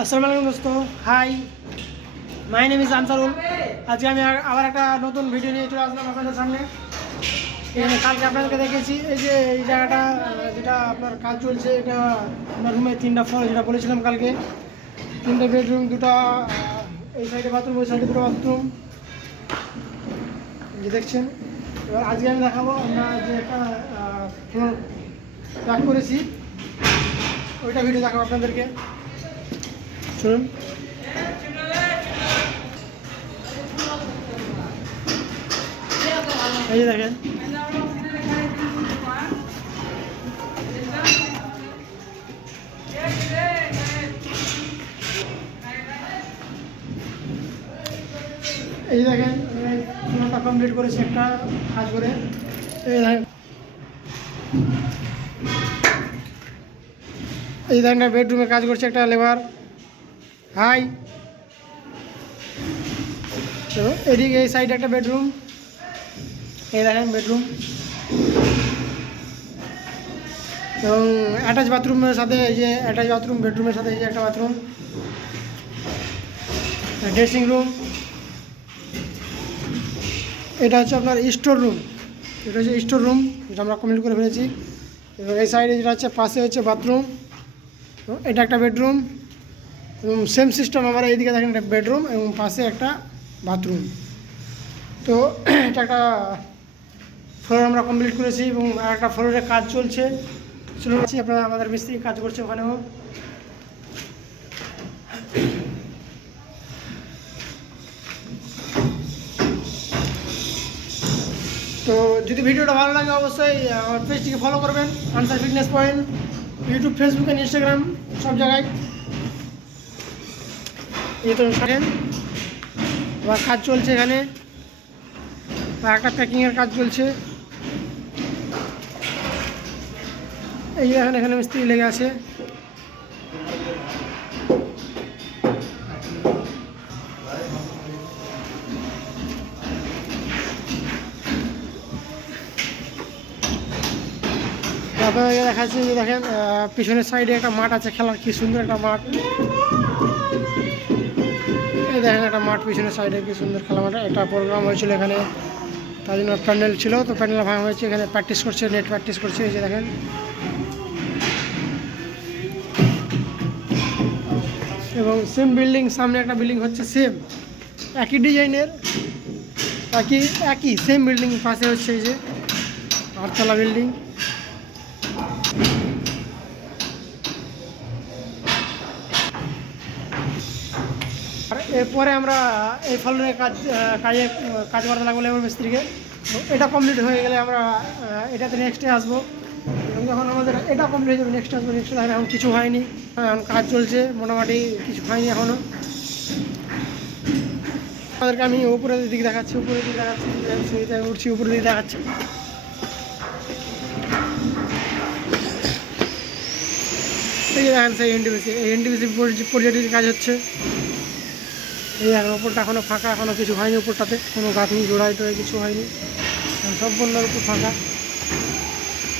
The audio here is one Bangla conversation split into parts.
আসসালামু আলাইকুম দোস্ত, hi, my name is Ansarul. আজকে আমি আবার একটা নতুন ভিডিও নিয়ে চলে আসলাম আপনাদের সামনে। এখানে কালকে আপনাদেরকে দেখেছি এই যে এই জায়গাটা যেটা আপনার কাজ চলছে, এটা আমার রুমে 3টা ফ্লোর, যেটা বলেছিলাম কালকে। 3টে বেডরুম, 2টা এই সাইডে বাথরুম, ওই সাইডে 2টা বাথরুম, যে দেখছেন। এবার আজকে আমি দেখাবো আমরা যে একটা ফ্লোর প্যাক করেছি, ওইটা ভিডিও দেখাবো আপনাদেরকে। শুনুন। এই যে দেখেন, এই যে দেখেন পুরোটা কমপ্লিট করেছি একটা কাজ করে। এই দেখেন, এই দেখেন বেডরুমে কাজ করছে একটা লেবার। হাই। তো এদিকে এই সাইডে একটা বেডরুম, এই দেখেন বেডরুম, এবং অ্যাটাচ বাথরুমের সাথে এই যে অ্যাটাচ বাথরুম, বেডরুমের সাথে এই যে একটা বাথরুম, ড্রেসিং রুম। এটা হচ্ছে আপনার স্টোর রুম, এটা হচ্ছে স্টোর রুম, যেটা আমরা কমপ্লিট করে ফেলেছি। এবং এই সাইডে যেটা হচ্ছে পাশে হচ্ছে বাথরুম, এটা একটা বেডরুম, এবং সেম সিস্টেম আমার এইদিকে দেখেন একটা বেডরুম এবং পাশে একটা বাথরুম। তো এটা একটা ফ্লোর আমরা কমপ্লিট করেছি এবং একটা ফ্লোরে কাজ চলছে। চলুন আপনারা, আমাদের মিস্ত্রি কাজ করছে ওখানেও। তো যদি ভিডিওটা ভালো লাগে অবশ্যই আমার পেজটিকে ফলো করবেন, answer fitness point, YouTube, Facebook and Instagram, সব জায়গায়। এই তো দেখেন আবার কাজ চলছে এখানে, আর একটা প্যাকিংয়ের কাজ চলছে। এই যে এখানে মিস্ত্রি লেগে আছে। আপনাদের দেখাচ্ছি, দেখেন পিছনের সাইডে একটা মাঠ আছে খেলার, কি সুন্দর একটা মাঠ। এই দেখেন একটা মাঠ পিছনের সাইডে, কি সুন্দর খেলা মাঠ। একটা প্রোগ্রাম হয়েছিল এখানে, তার জন্য প্যান্ডেল ছিল, তো প্যান্ডেল ভাঙা হয়েছে। এখানে প্র্যাকটিস করছে, নেট প্র্যাকটিস করছে। এই যে দেখেন, এবং সেম বিল্ডিং, সামনে একটা বিল্ডিং হচ্ছে সেম একই ডিজাইনের, একই সেম বিল্ডিং পাশে হচ্ছে এই যে 8তলা বিল্ডিং। আর এরপরে আমরা এই ফলনের কাজ করতে লাগবো লেবার মিস্ত্রিকে। এটা কমপ্লিট হয়ে গেলে আমরা এটাতে নেক্সটে আসবো, এবং যখন আমাদের এটা কমপ্লিট হয়ে যাবে নেক্সট আসবো। নেক্সট দেখেন এখন কিছু হয়নি, এখন কাজ চলছে, মোটামুটি কিছু হয়নি এখনও। আমাদেরকে আমি উপরের দিকে দেখাচ্ছি, উঠছি, উপরের দিকে দেখাচ্ছি। এই যে দেখেন সেই এনটিপিসি প্রজেক্টের কাজ হচ্ছে। এই দেখেন ওপরটা এখনও ফাঁকা, এখনও কিছু হয়নি, উপরটাতে কোনো গাঁথনি জোড়াই টোড়াই কিছু হয়নি, সম্পূর্ণ উপর ফাঁকা।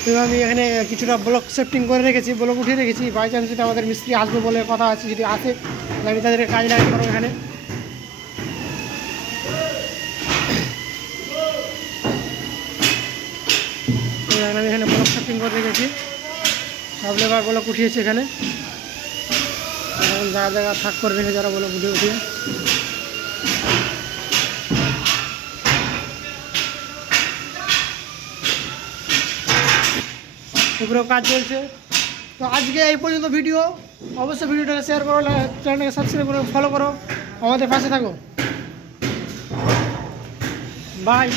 এবং আমি এখানে কিছুটা ব্লক সেফটিং করে রেখেছি, ব্লক উঠিয়ে রেখেছি। বাই চান্স যদি আমাদের মিস্ত্রি আসবে বলে কথা আছে, যদি আসে আমি তাদেরকে কাজ লাগাতে পারবো এখানে। আমি এখানে ব্লক সেফটিং করে রেখেছি, সব লেবার ব্লক উঠিয়েছে এখানে। এখন জায়গা থাক করে রেখে যারা ব্লক উঠিয়ে উপরেও কাজ চলছে। তো আজকে এই পর্যন্ত ভিডিও। অবশ্যই ভিডিওটাকে শেয়ার করো, চ্যানেলটাকে সাবস্ক্রাইব করো, ফলো করো, আমাদের পাশে থাকো। বাই।